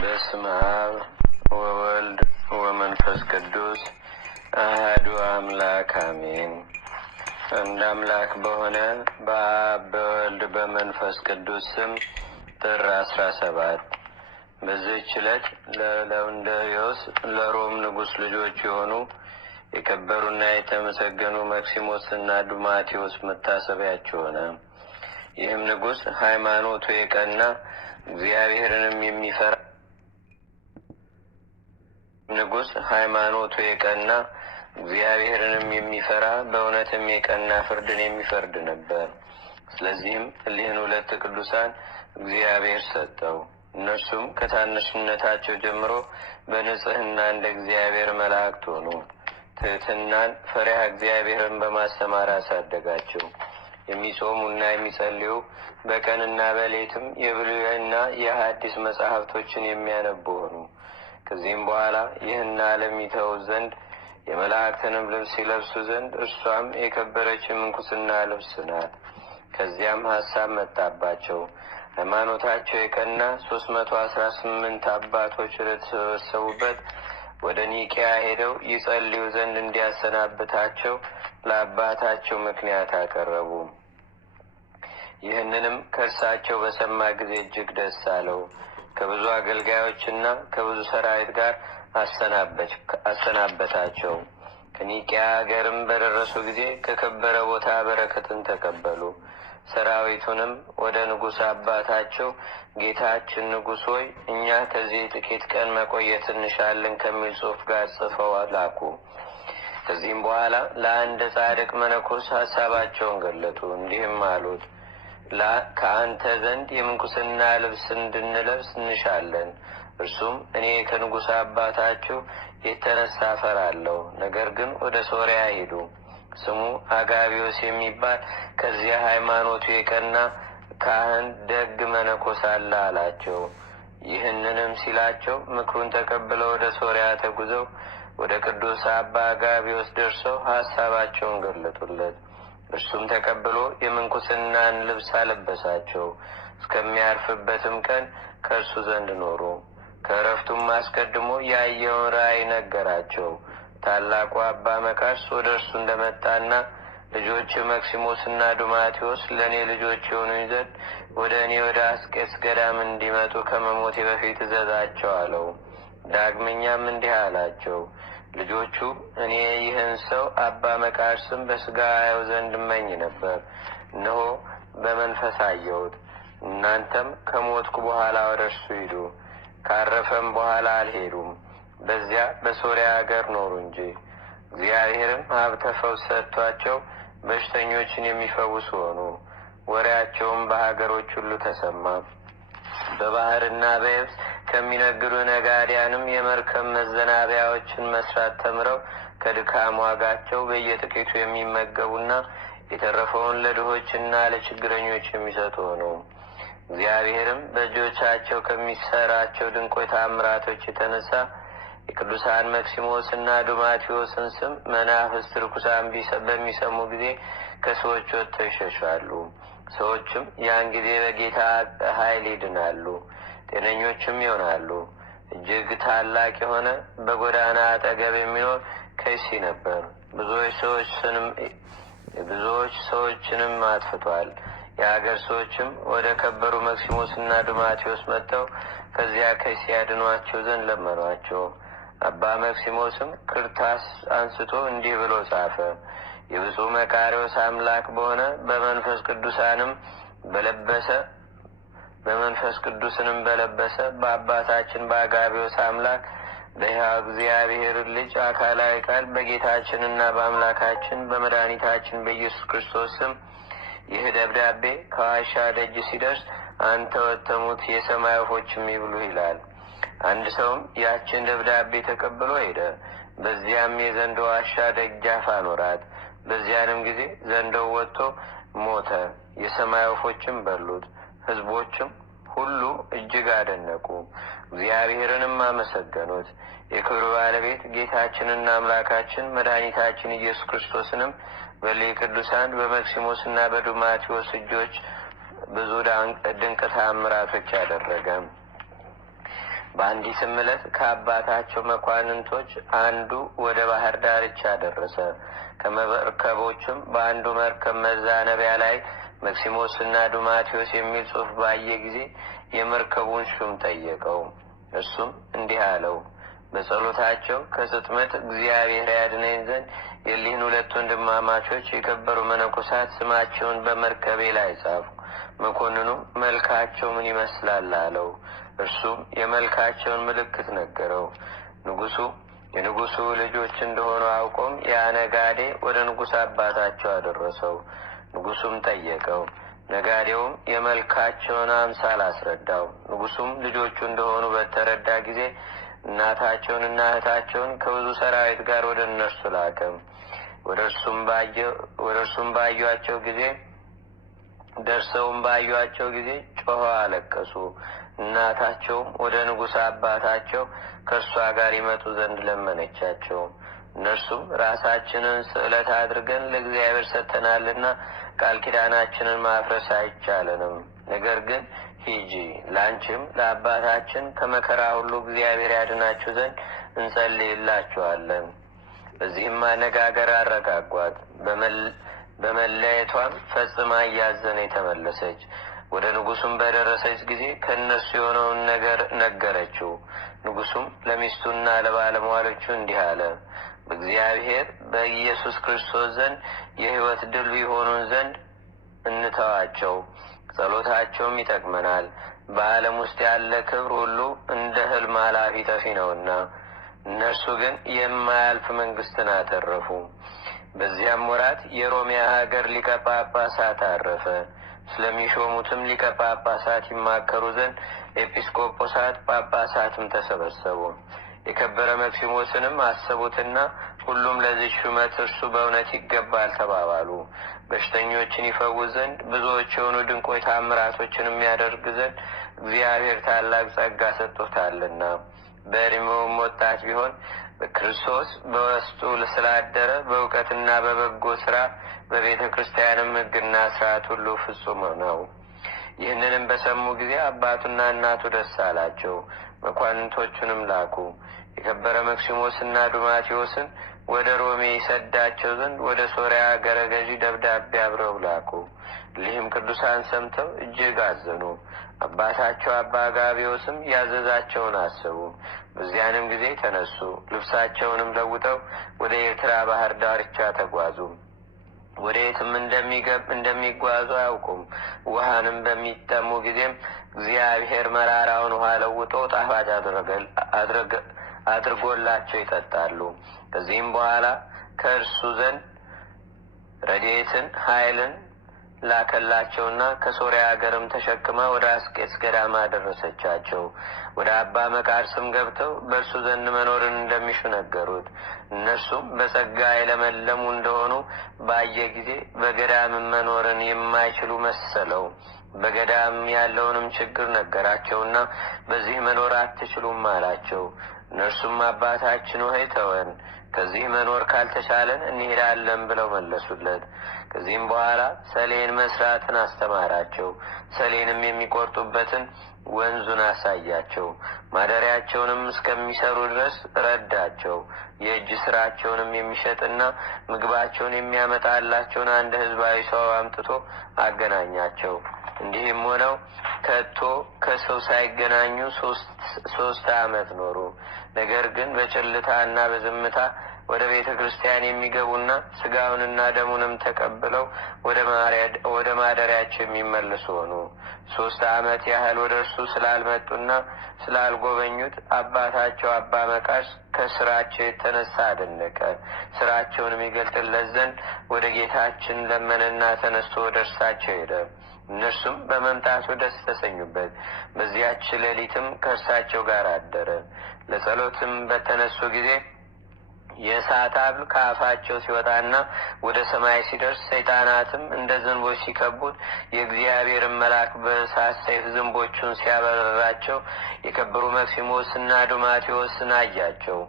በስመ አብ ወወልድ ወመንፈስ ቅዱስ አሐዱ አምላክ አሜን። እንደ አምላክ በሆነ በአብ በወልድ በመንፈስ ቅዱስ ስም ጥር 17 በዚህች ዕለት ለለውንደዮስ ለሮም ንጉሥ ልጆች የሆኑ የከበሩና የተመሰገኑ መክሲሞስና ዱማቴዎስ መታሰቢያቸው ሆነ። ይህም ንጉሥ ሃይማኖቱ የቀና እግዚአብሔርንም የሚፈራ በእውነትም የቀና ፍርድን የሚፈርድ ነበር። ስለዚህም እሊህን ሁለት ቅዱሳን እግዚአብሔር ሰጠው። እነርሱም ከታናሽነታቸው ጀምሮ በንጽሕና እንደ እግዚአብሔር መላእክት ሆኑ። ትሕትናን፣ ፈሪሃ እግዚአብሔርን በማስተማር አሳደጋቸው። የሚጾሙና የሚጸልዩ በቀንና በሌትም የብሉይና የሐዲስ መጻሕፍቶችን የሚያነቡ ሆኑ። ከዚህም በኋላ ይህን ዓለም ይተው ዘንድ የመላእክትንም ልብስ ይለብሱ ዘንድ እርሷም የከበረች ምንኩስና ልብስ ናት። ከዚያም ሐሳብ መጣባቸው። ሃይማኖታቸው የቀና 318 አባቶች ለተሰበሰቡበት ወደ ኒቅያ ሄደው ይጸልዩ ዘንድ እንዲያሰናብታቸው ለአባታቸው ምክንያት አቀረቡ። ይህንንም ከእርሳቸው በሰማ ጊዜ እጅግ ደስ አለው። ከብዙ አገልጋዮችና ከብዙ ሰራዊት ጋር አሰናበታቸው። ከኒቅያ ሀገርም በደረሱ ጊዜ ከከበረ ቦታ በረከትን ተቀበሉ። ሰራዊቱንም ወደ ንጉሥ አባታቸው ጌታችን ንጉሥ ሆይ እኛ ከዚህ ጥቂት ቀን መቆየት እንሻለን ከሚል ጽሑፍ ጋር ጽፈው ላኩ። ከዚህም በኋላ ለአንድ ጻድቅ መነኮስ ሐሳባቸውን ገለጡ። እንዲህም አሉት፣ ከአንተ ዘንድ የምንኩስና ልብስ እንድንለብስ እንሻለን። እርሱም እኔ ከንጉሥ አባታችሁ የተነሳ እፈራለሁ። ነገር ግን ወደ ሶርያ ሂዱ፣ ስሙ አጋቢዮስ የሚባል ከዚያ ሃይማኖቱ የቀና ካህን ደግ መነኮስ አለ አላቸው። ይህንንም ሲላቸው ምክሩን ተቀብለው ወደ ሶርያ ተጉዘው ወደ ቅዱስ አባ አጋቢዮስ ደርሰው ሐሳባቸውን ገለጡለት። እርሱም ተቀብሎ የምንኩስናን ልብስ አለበሳቸው። እስከሚያርፍበትም ቀን ከእርሱ ዘንድ ኖሩ። ከእረፍቱም አስቀድሞ ያየውን ራእይ ነገራቸው። ታላቁ አባ መቃርስ ወደ እርሱ እንደመጣና ልጆች መክሲሞስና ዱማቴዎስ ለእኔ ልጆች የሆኑኝ ዘንድ ወደ እኔ ወደ አስቄጥስ ገዳም እንዲመጡ ከመሞቴ በፊት እዘዛቸው አለው። ዳግመኛም እንዲህ አላቸው፣ ልጆቹ እኔ ይህን ሰው አባ መቃርስም በሥጋ አየው ዘንድ እመኝ ነበር። እነሆ በመንፈስ አየሁት። እናንተም ከሞትኩ በኋላ ወደ እርሱ ሂዱ። ካረፈም በኋላ አልሄዱም፣ በዚያ በሶርያ ሀገር ኖሩ እንጂ። እግዚአብሔርም ሀብተ ፈውስ ሰጥቷቸው በሽተኞችን የሚፈውሱ ሆኑ። ወሬያቸውም በሀገሮች ሁሉ ተሰማ። በባህርና በየብስ ከሚነግዱ ነጋዴያንም የመርከብ መዘናቢያዎችን መስራት ተምረው ከድካም ዋጋቸው በየጥቂቱ የሚመገቡና የተረፈውን ለድሆችና ለችግረኞች የሚሰጡ ሆኑ። እግዚአብሔርም በእጆቻቸው ከሚሰራቸው ድንቆይ ተአምራቶች የተነሳ የቅዱሳን መክሲሞስና ዱማቴዎስን ስም መናፍስት ርኩሳን በሚሰሙ ጊዜ ከሰዎች ወጥተው ይሸሻሉ። ሰዎችም ያን ጊዜ በጌታ ኃይል ይድናሉ፣ ጤነኞችም ይሆናሉ። እጅግ ታላቅ የሆነ በጎዳና አጠገብ የሚኖር ከይሲ ነበር። ብዙዎች ሰዎችንም አጥፍቷል። የሀገር ሰዎችም ወደ ከበሩ መክሲሞስና ዱማቴዎስ መጥተው ከዚያ ከይሲ ያድኗቸው ዘንድ ለመኗቸው። አባ መክሲሞስም ክርታስ አንስቶ እንዲህ ብሎ ጻፈ። የብፁዕ መቃርዮስ አምላክ በሆነ በመንፈስ ቅዱስንም በለበሰ በአባታችን በአጋቢዮስ አምላክ በሕያው እግዚአብሔር ልጅ አካላዊ ቃል በጌታችንና በአምላካችን በመድኃኒታችን በኢየሱስ ክርስቶስ ስም ይህ ደብዳቤ ከዋሻ ደጅ ሲደርስ አንተ ወተሙት የሰማይ ወፎችም ይብሉ ይላል። አንድ ሰውም ያችን ደብዳቤ ተቀብሎ ሄደ። በዚያም የዘንዶ ዋሻ ደጃፍ አኖራት። በዚያንም ጊዜ ዘንዶው ወጥቶ ሞተ። የሰማይ ወፎችም በሉት። ሕዝቦችም ሁሉ እጅግ አደነቁ፣ እግዚአብሔርንም አመሰገኑት። የክብር ባለቤት ጌታችንና አምላካችን መድኃኒታችን ኢየሱስ ክርስቶስንም በሊቀ ቅዱሳን በመክሲሞስና በዱማቴዎስ እጆች ብዙ ድንቅ ተአምራቶች አደረገ። በአንዲትም ዕለት ከአባታቸው መኳንንቶች አንዱ ወደ ባህር ዳርቻ ደረሰ። ከመርከቦችም በአንዱ መርከብ መዛነቢያ ላይ መክሲሞስና ዱማቴዎስ የሚል ጽሑፍ ባየ ጊዜ የመርከቡን ሹም ጠየቀው። እርሱም እንዲህ አለው፣ በጸሎታቸው ከስጥመት እግዚአብሔር ያድነኝ ዘንድ የሊህን ሁለት ወንድማማቾች የከበሩ መነኮሳት ስማቸውን በመርከቤ ላይ ጻፉ። መኮንኑም መልካቸው ምን ይመስላል አለው። እርሱም የመልካቸውን ምልክት ነገረው። የንጉሱ ልጆች እንደሆኑ አውቆም ያ ነጋዴ ወደ ንጉሥ አባታቸው አደረሰው። ንጉሱም ጠየቀው። ነጋዴውም የመልካቸውን አምሳል አስረዳው። ንጉሱም ልጆቹ እንደሆኑ በተረዳ ጊዜ እናታቸውንና እህታቸውን ከብዙ ሰራዊት ጋር ወደ እነርሱ ላከ። ወደ እርሱም ባዩአቸው ጊዜ ጮኸው አለቀሱ። እናታቸውም ወደ ንጉሥ አባታቸው ከእርሷ ጋር ይመጡ ዘንድ ለመነቻቸው። እነርሱም ራሳችንን ስዕለት አድርገን ለእግዚአብሔር ሰጥተናልና ቃል ኪዳናችንን ማፍረስ አይቻለንም። ነገር ግን ሂጂ፣ ለአንቺም ለአባታችን ከመከራ ሁሉ እግዚአብሔር ያድናችሁ ዘንድ እንጸልይላችኋለን። በዚህም አነጋገር አረጋጓት። በመለየቷም ፈጽማ እያዘነ የተመለሰች። ወደ ንጉሱም በደረሰች ጊዜ ከእነሱ የሆነውን ነገር ነገረችው። ንጉሱም ለሚስቱና ለባለሟሎቹ እንዲህ አለ፣ በእግዚአብሔር በኢየሱስ ክርስቶስ ዘንድ የሕይወት ድል ይሆኑን ዘንድ እንተዋቸው፣ ጸሎታቸውም ይጠቅመናል። በዓለም ውስጥ ያለ ክብር ሁሉ እንደ ሕልም ኃላፊ ጠፊ ነውና፣ እነርሱ ግን የማያልፍ መንግስትን አተረፉ። በዚያም ወራት የሮሚያ ሀገር ሊቀ ጳጳሳት አረፈ። ስለሚሾሙትም ሊቀ ጳጳሳት ይማከሩ ዘንድ ኤጲስቆጶሳት ጳጳሳትም ተሰበሰቡ። የከበረ መክሲሞስንም አሰቡትና ሁሉም ለዚህ ሹመት እርሱ በእውነት ይገባል ተባባሉ። በሽተኞችን ይፈውስ ዘንድ ብዙዎች የሆኑ ድንቆይ ታምራቶችን የሚያደርግ ዘንድ እግዚአብሔር ታላቅ ጸጋ ሰጥቶታልና፣ በዕድሜውም ወጣት ቢሆን በክርስቶስ በውስጡ ስላደረ በእውቀትና በበጎ ስራ በቤተ ክርስቲያንም ሕግና ስርዓት ሁሉ ፍጹም ነው። ይህንንም በሰሙ ጊዜ አባቱና እናቱ ደስ አላቸው። መኳንንቶቹንም ላኩ። የከበረ መክሲሞስና ዱማቴዎስን ወደ ሮሜ ይሰዳቸው ዘንድ ወደ ሶርያ አገረ ገዢ ደብዳቤ አብረው ላኩ። እሊህም ቅዱሳን ሰምተው እጅግ አዘኑ። አባታቸው አባ አጋቢዎስም ያዘዛቸውን አሰቡ። በዚያንም ጊዜ ተነሱ። ልብሳቸውንም ለውጠው ወደ ኤርትራ ባህር ዳርቻ ተጓዙ። ወዴትም እንደሚጓዙ አያውቁም። ውሃንም በሚጠሙ ጊዜም እግዚአብሔር መራራውን ውሃ ለውጦ ጣፋጭ አድርጎላቸው ይጠጣሉ። ከዚህም በኋላ ከእርሱ ዘንድ ረድኤትን ኃይልን ላከላቸውና ከሶርያ ሀገርም ተሸክማ ወደ አስቄጥስ ገዳም አደረሰቻቸው። ወደ አባ መቃርስም ገብተው በእርሱ ዘንድ መኖርን እንደሚሹ ነገሩት። እነርሱም በጸጋ የለመለሙ እንደሆኑ ባየ ጊዜ በገዳም መኖርን የማይችሉ መሰለው። በገዳም ያለውንም ችግር ነገራቸውና በዚህ መኖር አትችሉም አላቸው። እነርሱም አባታችን ሆይ ተወን፣ ከዚህ መኖር ካልተቻለን እንሄዳለን ብለው መለሱለት። ከዚህም በኋላ ሰሌን መስራትን አስተማራቸው። ሰሌንም የሚቆርጡበትን ወንዙን አሳያቸው። ማደሪያቸውንም እስከሚሰሩ ድረስ ረዳቸው። የእጅ ስራቸውንም የሚሸጥና ምግባቸውን የሚያመጣላቸውን አንድ ሕዝባዊ ሰው አምጥቶ አገናኛቸው። እንዲህም ሆነው ከቶ ከሰው ሳይገናኙ 3 ዓመት ኖሩ። ነገር ግን በጭልታና በዝምታ ወደ ቤተ ክርስቲያን የሚገቡና ስጋውንና ደሙንም ተቀብለው ወደ ማደሪያቸው የሚመልሱ ሆኑ። 3 ዓመት ያህል ወደ እርሱ ስላልመጡና ስላልጎበኙት አባታቸው አባ መቃርስ ከስራቸው የተነሳ አደነቀ። ስራቸውንም ይገልጥለት ዘንድ ወደ ጌታችን ለመነና ተነስቶ ወደ እርሳቸው ሄደ። እነርሱም በመምጣቱ ደስ ተሰኙበት። በዚያች ሌሊትም ከእርሳቸው ጋር አደረ። ለጸሎትም በተነሱ ጊዜ የእሳት አብል ከአፋቸው ሲወጣና ወደ ሰማይ ሲደርስ ሰይጣናትም እንደ ዝንቦች ሲከቡት የእግዚአብሔርን መልአክ በእሳት ሰይፍ ዝንቦቹን ሲያበረራቸው የከበሩ መክሲሞስና ዱማቴዎስን አያቸው።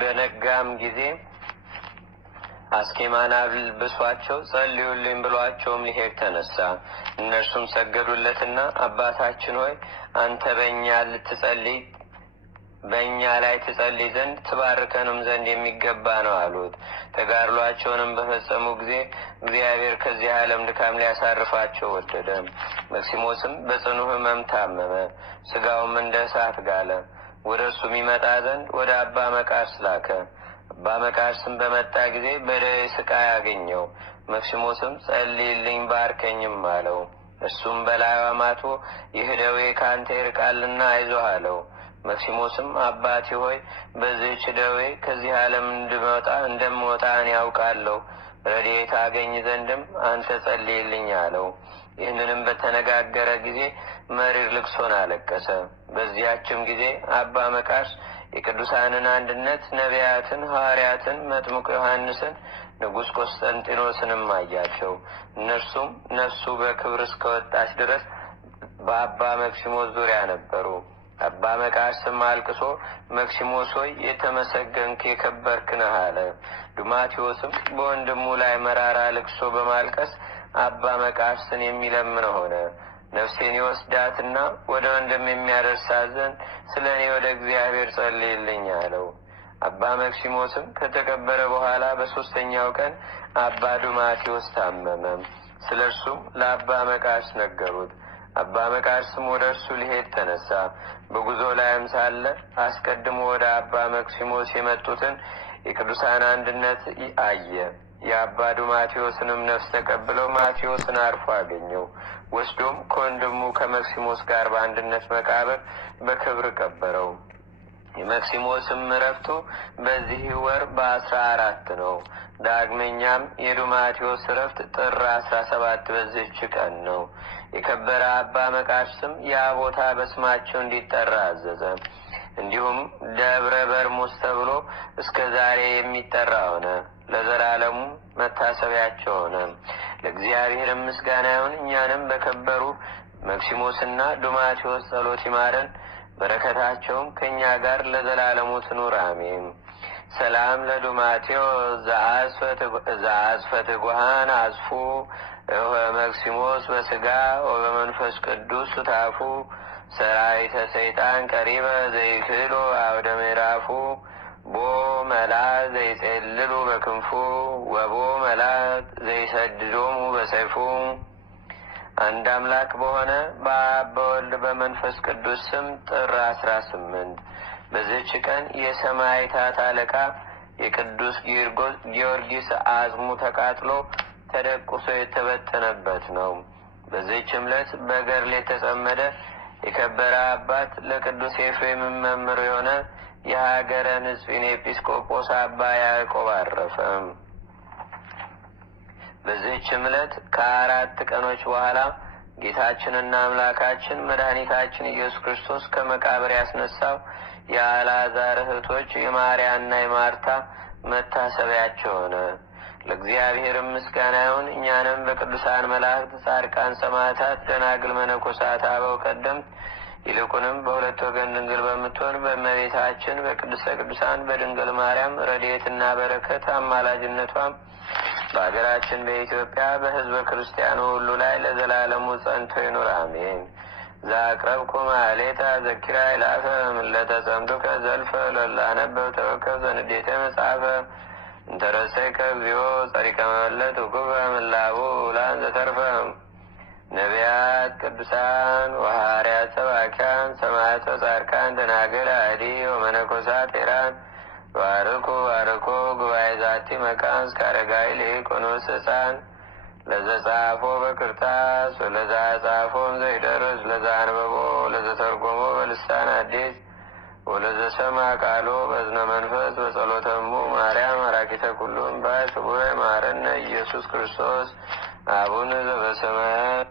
በነጋም ጊዜ አስኬማን አልብሷቸው ጸልዩልኝ ብሏቸውም ሊሄድ ተነሳ። እነርሱም ሰገዱለትና አባታችን ሆይ አንተ በእኛ ላይ ትጸልይ ዘንድ ትባርከንም ዘንድ የሚገባ ነው አሉት። ተጋድሏቸውንም በፈጸሙ ጊዜ እግዚአብሔር ከዚህ ዓለም ድካም ሊያሳርፋቸው ወደደ። መክሲሞስም በጽኑ ሕመም ታመመ፣ ስጋውም እንደ እሳት ጋለ። ወደ እርሱም ይመጣ ዘንድ ወደ አባ መቃርስ ላከ። አባ መቃርስም በመጣ ጊዜ በደዌ ስቃይ አገኘው። መክሲሞስም ጸልይልኝ ባርከኝም አለው። እርሱም በላዩ አማትቦ ይህ ደዌ ከአንተ ይርቃልና አይዞህ አለው። መክሲሞስም አባቴ ሆይ በዚህች ደዌ ከዚህ ዓለም እንደምወጣ እኔ ያውቃለሁ፣ ረድኤት አገኝ ዘንድም አንተ ጸልይልኝ አለው። ይህንንም በተነጋገረ ጊዜ መሪር ልቅሶን አለቀሰ። በዚያችም ጊዜ አባ መቃርስ የቅዱሳንን አንድነት፣ ነቢያትን፣ ሐዋርያትን፣ መጥምቁ ዮሐንስን፣ ንጉሥ ቆስጠንጢኖስንም አያቸው። እነርሱም ነፍሱ በክብር እስከወጣች ድረስ በአባ መክሲሞስ ዙሪያ ነበሩ። አባ መቃርስም አልቅሶ መክሲሞስ ሆይ የተመሰገንክ የከበርክ ነህ አለ። ዱማቴዎስም በወንድሙ ላይ መራራ ልቅሶ በማልቀስ አባ መቃርስን የሚለምን ሆነ። ነፍሴን ይወስዳትና ወደ ወንድም የሚያደርሳት ዘንድ ስለ እኔ ወደ እግዚአብሔር ጸልይልኝ አለው። አባ መክሲሞስም ከተቀበረ በኋላ በሦስተኛው ቀን አባ ዱማቴዎስ ታመመ። ስለ እርሱም ለአባ መቃርስ ነገሩት። አባ መቃርስም ወደ እርሱ ሊሄድ ተነሳ። በጉዞ ላይም ሳለ አስቀድሞ ወደ አባ መክሲሞስ የመጡትን የቅዱሳን አንድነት አየ። የአባ ዱማቴዎስንም ነፍስ ተቀብለው ማቴዎስን አርፎ አገኘው። ወስዶም ከወንድሙ ከመክሲሞስ ጋር በአንድነት መቃብር በክብር ቀበረው። የመክሲሞስም ዕረፍቱ በዚህ ወር በ14 ነው። ዳግመኛም የዱማቴዎስ ዕረፍት ጥር 17 በዚህች ቀን ነው። የከበረ አባ መቃርስም ያ ቦታ በስማቸው እንዲጠራ አዘዘ። እንዲሁም ደብረ በርሙስ ተብሎ እስከ ዛሬ የሚጠራ ሆነ። ለዘላለሙ መታሰቢያቸው ሆነ። ለእግዚአብሔር ምስጋና ይሁን። እኛንም በከበሩ መክሲሞስና ዱማቴዎስ ጸሎት ይማረን፣ በረከታቸውም ከእኛ ጋር ለዘላለሙ ትኑር አሜን። ሰላም ለዱማቴዎስ ዘአስፈት ጓሃን አስፉ መክሲሞስ በስጋ ወበመንፈስ ቅዱስ ሱታፉ ሰራዊተ ሰይጣን ቀሪበ ዘይክህሎ አውደ ምዕራፉ ቦ መላት ዘይጼልሉ በክንፉ ወቦ መላት ዘይሰድዶሙ በሰይፉ። አንድ አምላክ በሆነ በአብ በወልድ በመንፈስ ቅዱስ ስም ጥር 18 በዚህች ቀን የሰማዕታት አለቃ የቅዱስ ጊዮርጊስ አጽሙ ተቃጥሎ ተደቁሶ የተበተነበት ነው። በዚህች ዕለት በገድል የተጸመደ የከበረ አባት ለቅዱስ ኤፍሬም መምህር የሆነ የሀገረ ንጽሕን ኤጲስቆጶስ አባ ያዕቆብ አረፈ። በዚህች ዕለት ከ4 ቀኖች በኋላ ጌታችንና አምላካችን መድኃኒታችን ኢየሱስ ክርስቶስ ከመቃብር ያስነሳው የአልዓዛር እህቶች የማርያና የማርታ መታሰቢያቸው ሆነ። ለእግዚአብሔር ምስጋና ይሁን። እኛንም በቅዱሳን መላእክት፣ ጻድቃን፣ ሰማዕታት፣ ደናግል፣ መነኮሳት፣ አበው ቀደምት ይልቁንም በሁለት ወገን ድንግል በምትሆን በእመቤታችን በቅድስተ ቅዱሳን በድንግል ማርያም ረድኤትና በረከት አማላጅነቷም በሀገራችን በኢትዮጵያ በሕዝበ ክርስቲያኑ ሁሉ ላይ ለዘላለሙ ጸንቶ ይኑር አሜን። ዛቅረብኩ ማሌታ ዘኪራ ይላፈ ምለተጸምዱከ ዘልፈ ለላነበብ ተወከብ ዘንዴተ መጽሐፈ እንተረሰይከ እግዚኦ ጸሪቀ መመለት ውኩበ ምላቡ ውላን ዘተርፈ ነቢያት፣ ቅዱሳን ወሐዋርያት፣ ሰባኪያን፣ ሰማዕታት፣ ጻድቃን፣ ደናግል፣ አዲ ወመነኮሳት ሄራን ባርኩ ባርኮ ጉባኤ ዛቲ መካን እስከ አረጋዊ ሊቆኖስ ሕፃን ለዘጻፎ በክርታስ ወለዛ ጻፎም ዘይደርስ ለዛ አንበቦ ለዘተርጎሞ በልሳን አዲስ ወለዘሰማ ቃሎ በዝነ መንፈስ በጸሎተሙ ማርያም አራቂተ ኩሉም ባይ ስቡረ ማረነ ኢየሱስ ክርስቶስ አቡነ ዘበሰማያት